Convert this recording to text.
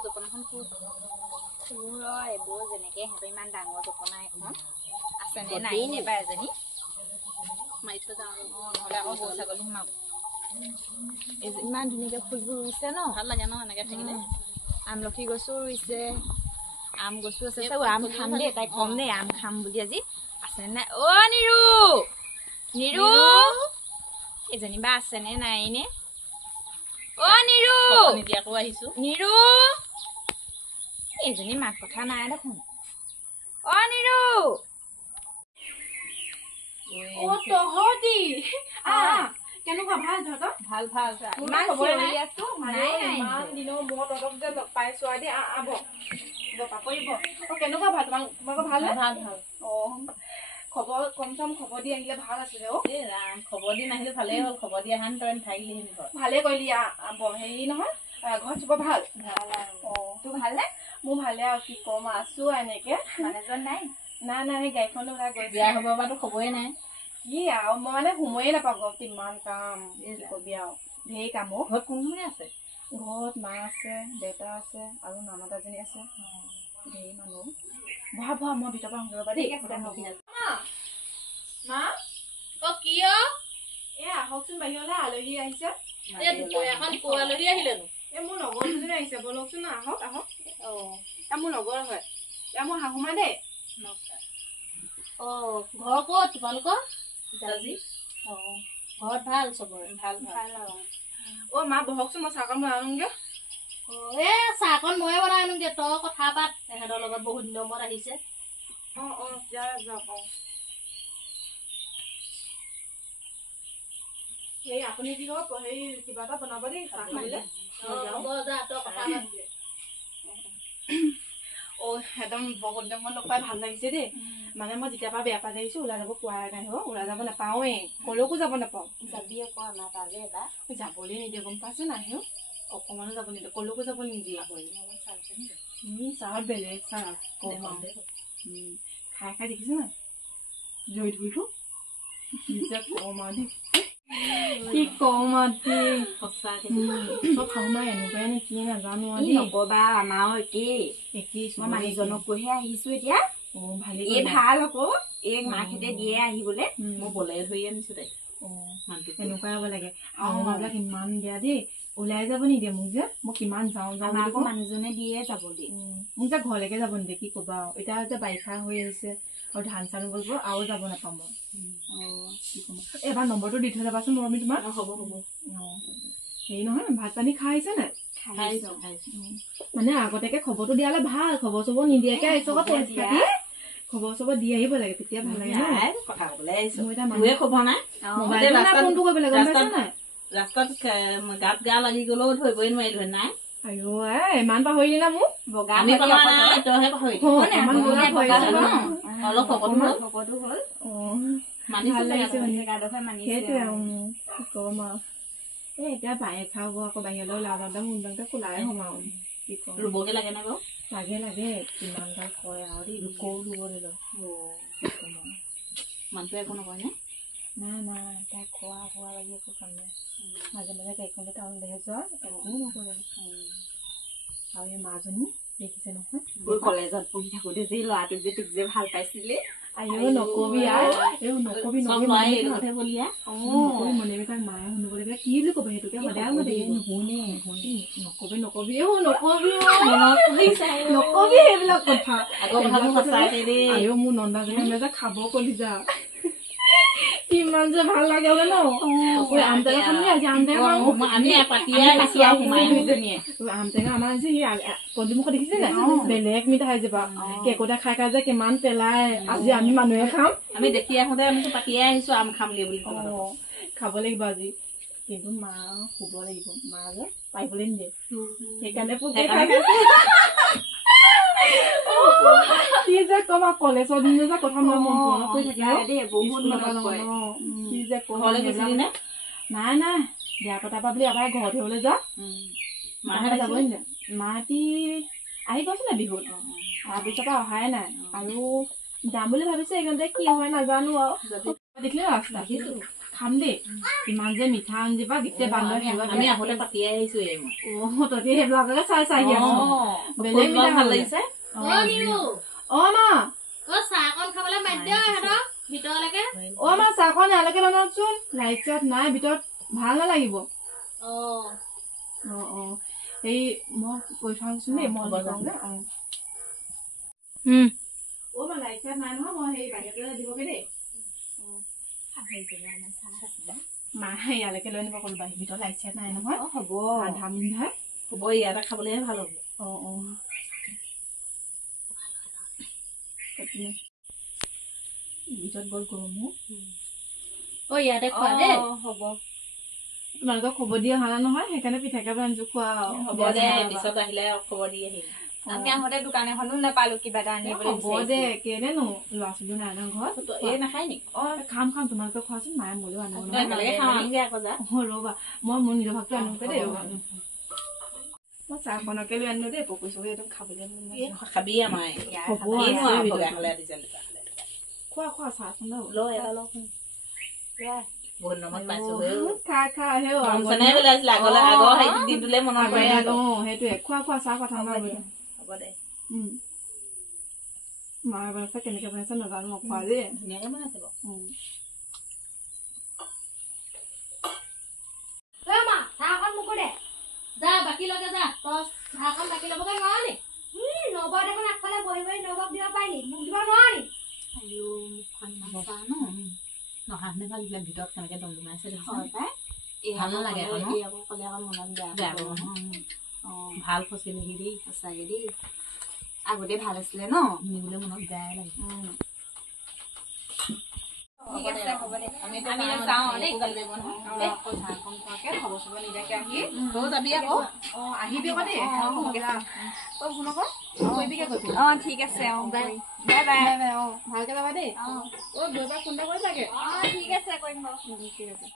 জপনাখন খুব ফুলৰ এইবোৰ যেনেকে সিহঁতৰ ইমান ডাঙৰ জপনা এখন আছে নে নাই নে বা এজনী মাৰি থৈ যাওঁ নহ'লে আকৌ গৰু ছাগলী সোমাব। ইমান ধুনীয়াকে ফুলবোৰ ৰুইছে ন, ভাল লাগে ন এনেকে থাকিলে। আমলখি গছো ৰুইছে, আম গছো আছে। আম খাম দেই, তাই কম দেই আম খাম বুলি আজি। আছে নাই অ নিৰু নিৰু এজনী বা আছে নে নাই নে? অ নিৰু নিদিয়াকো আহিছো। নিৰু এজনী মাত কথা নাই দেখোন। অ নিৰু অ তহতি কেনেকুৱা ভাল তহঁতৰ? ভাল ভাল ইমান চিঞৰি আছো নাই ইমান দিনৰ মূৰত তহঁতক যে লগ পাইছো আৰু দেই আব পাপৰিব। অ কেনেকুৱা ভাল তোমালোকৰ ভাল ভাল ভাল। অ খবৰ কম চম খবৰ দি আহিলে ভাল আছিলে। অ ৰাম খবৰ দি নাহিলে ভালেই হ'ল, খবৰ দি আহান তই নাথাকিলি ভালে কৰিলি। হেৰি নহয় ঘৰত চবৰ ভাল? ভাল আৰু। অ তোৰ ভালনে? মোৰ ভালে আৰু কি কম আছো এনেকে। মানুহজন নাই? নাই নাই গাড়ীখন ওলাই গৈছে। বিয়া হব পৰাতো খবৰে নাই। কি আৰু মই মানে সময়ে নাপাওঁ ঘৰত কিমান কাম কবি আৰু ঢেৰ কাম। ঘৰত কোন কোন আছে? ঘৰত মা আছে, দেউতা আছে আৰু ননদ এজনী আছে। ঢেৰ মানুহ। বহা বহা মই ভিতৰৰ পৰা আহোঁ ৰবা দেই। মা অ কি অ আহকচোন বাহিৰলৈ, আলহী আহিছে। দুপৰীয়াখন ক আলহী আহিলে নো? মোৰ লগৰ দুজনী আহিছে, বলকচোন না আহক আহক। অ মোৰ লগৰ হয়, মোৰ শাহুমা দেই। নমস্কাৰ। অ ঘৰ ক'ত তোমালোকৰ? জাজি। অ ঘৰত ভাল চবৰে? ভাল ভাল আৰু। অ মা বহকচোন, মই চাহকণ বনাই আনোগে। অ চাহকণ ময়ে বনাই আনোগে, তই কথা পাত তেহেঁতৰ লগত বহুত দিনৰ মূৰত আহিছে। অ যাওক। সেই আপুনি কি কব, সেই কিবা এটা বনাব দেই চাহ খাবলে। অ একদম বহুত দিন লগ পাই ভাল লাগিছে দেই। মানে মই যেতিয়াৰ পৰা বেয়া পাই আহিছো ওলাই যাব পোৱাই নাই। ওলাই যাব নাপাওৱেই, কলৈকো যাব নাপাওঁ। যাবি আকৌ আমাৰ তালে এবাৰ। যাবলৈ নিদিয়ে গম পাইছো নাই অকমানো যাব নিদিয়ে, কলৈকো যাব নিদিয়ে। চাহত বেলেগ চাহ খাই খাই দেখিছো নাই জৰি ধৰিছো। কি কম চব শাহুমাই এনেকুৱাই নে কি নাজানো নকবা। আমাৰো একেই। মই মানুহজনক কৈহে আহিছো এতিয়া। ভালেই ভাল আকৌ এই মাকহঁতে দিয়ে আহিবলে। মই বলে ধৰি আনিছো তাই। এনেকুৱাই হব লাগে। শাহুমাবিলাক ইমান বেয়া দেই, ওলাই যাব নিদিয়ে মোক যে। মই কিমান যাওঁ আকৌ মানুহজনে দিয়ে যাব দিয়ে। মোক যে ঘৰলৈকে যাব নিদিয়ে, কি কবা আৰু। এতিয়া যে বাৰিষা হৈ আহিছে আৰু ধান চান কৰিব আৰু যাব নাপাম মই। এবাৰ নম্বৰটো দি থৈ যাবাচোন মৰমী তোমাৰ। হ'ব হ'ব। হেৰি নহয় ভাত পানী খাই আহিছে নাই? মানে আগতীয়াকে খবৰটো দিয়ালে ভাল। খবৰ চবৰ নিদিয়াকে আহিছ খবৰ চবৰ দি আহিব লাগে, তেতিয়া ভাল লাগে ন কথা কবলৈ আহিছো। খবৰ নাই ফোনটো কৰিব লাগে গম পাইছা নাই? ৰাস্তাত গাত গা লাগি গলেও ধৰিবই নোৱাৰিলো নাই। আইও ইমান পাহৰিলি না মোক? অলপ শকতো হল। ভাল লাগিছে সেইটোৱে কম আৰু। এতিয়া বায়ে খাব আকৌ বাহিৰলৈ ওলাই যাওঁতে সোনকালে কোলাই হম আৰু। কি কম ৰুবগে লাগে নে বাৰু? লাগে কিমান গাল কয় আৰু দেই লোকও ৰুবলৈ লয়। মানুহটোৱে একো নকয় নে? নাই তাই খোৱা লাগি একো কাম নাই। মাজে মাজে গাড়ীখনতে টাউনলৈহে যোৱা, একো নকৰে। আৰু এই মাজনী দেখিছে নহয়, কলেজত পঢ়ি থাকোতে যে ল'ৰাটোক যে তোক যে ভাল পাইছিলে। নকবি নকবি মনে মায়ে শুনিব লাগে কি বুলি কব সেইটোকে সদায় নকবি সেইবিলাক কথা। মোৰ নন্দাজনী যে খাব কলি যা কিমান যে ভাল লাগে বোলে ন। আম টেঙা খাম যে আজি। আম টেঙা আমাৰ যে পঞ্চমুখত দেখিছে নাই? বেলেগ মিঠাই যাবা কেকোটা খাই খাই যে কিমান পেলাই। আজি আমি মানুহে খাম। আমি দেখি আহোতে আমি পাতিয়ে আহিছো আম খাম বুলি। খাব লাগিব আজি। কিন্তু মা শুব লাগিব, মা যে পাৰিবলৈ নিদিয়ে। সেইকাৰণে কি যে কম আৰু কলেজৰ দিন যে কথা মন মনত পৰি থাকে কি যে কম। নাই বিয়া পতা পৰা বুলি এবাৰ ঘৰত থবলৈ যোৱা মাহে যাবই নিদিয়ে। মাহঁতি আহি গৈছিলে বিহুত, তাৰপিছত অহাই নাই। আৰু যাম বুলি ভাবিছো এইকাৰণে কি হয় নাজানো আৰু। দেখিলে ৰাস্তা খাম দেই ইমান যে মিঠা আঞ্জিবা গোটেই বান্দৰ আমি আহোঁতে পাতিয়ে আহিছো এই মই তহঁতি সেইবিলাককে চাই চাই আহি আছো বেলেগ মিঠা ভাল লাগিছে মা চাহকণ খাবলৈ বাধ্য সিহঁতক ভিতৰলৈকে মা চাহকণ ইয়ালৈকে লনাওকচোন লাইট চাইট নাই ভিতৰত ভাল নালাগিব এই মই কৈ থওঁচোন দেই মই যাওঁগে মা লাইট চাইট নাই নহয় মই সেই বাহিৰতে দিবগে দেই মাহে ইয়ালৈকে লৈ নিব ক'লো বাহিৰ ভিতৰত লাইট চাইট নাই নহয় হ'ব আধা মিঠাই হ'ব ইয়াতে খাবলৈহে ভাল হ'ব ভিতৰত বৰ গৰমো ইয়াতে খোৱা দেই হ'ব তোমালোকক খবৰ দি অহা নহয় সেইকাৰণে পিঠাকে আনিছো খোৱা হ'ব দে পিছত আহিলে খবৰ দি আহিম আমি আহোঁতে দোকান এখনো নাপালো কিবা এটা আনিবলৈ হ'ব দে কেলেনো ল'ৰা ছোৱালী নাই নহয় ঘৰত এই নাখায় নেকি খাম তোমালোকে খোৱাচোন মায়ে ময়ো আনো একেলগে খাওঁ আনগে আকৌ যা ৰ'বা মই মোৰ নিজৰ ভাগটো আনোগে দেই ৰ'বা মই চাহকণকে লৈ আনিলো দেই পকৰি চকৰি একদম খাবলৈ খাবি আমাৰ খোৱা খোৱা চাহখন বহুত নমত পাইছো খা হে আগৰ দিনটোলে মনত পৰে সেইটোৱে খোৱা খোৱা চাহ কথা হ'ব দে মায়ে বনাইছে কেনেকে বনাইছে নাজানো মই খোৱা দেই ধুনীয়াকে বনাইছে চাহকণ মোকো দে যা বাকী লগে যা তই চাহকণ বাকী ল'বগে নোৱাৰ নি নব দেখোন আগফালে বহি বহি নবক দিব পাৰি মোক দিব নোৱাৰ নি নহানে ভাল ভিতৰত কেনেকে দম দমাইছে ভাল নালাগে ভাল ফচি নেকি দেই সঁচাকে দেই আগতে ভাল আছিলে ন নিবলৈ মনত বেয়াই লাগে ঠিক আছে হ'ব দে আমি চাওঁ দেই খবৰ চবৰ নিজাকে আহি তই যাবি আকৌ আহিবি আকৌ দেই শুন আকৌ কৰিবিকে কৈছো ঠিক আছে বাই বাই ভালকে যাবা দেই গৈ পাই ফোন এটা কৰি থাকে ঠিক আছে কৰিম বাৰু ঠিক আছে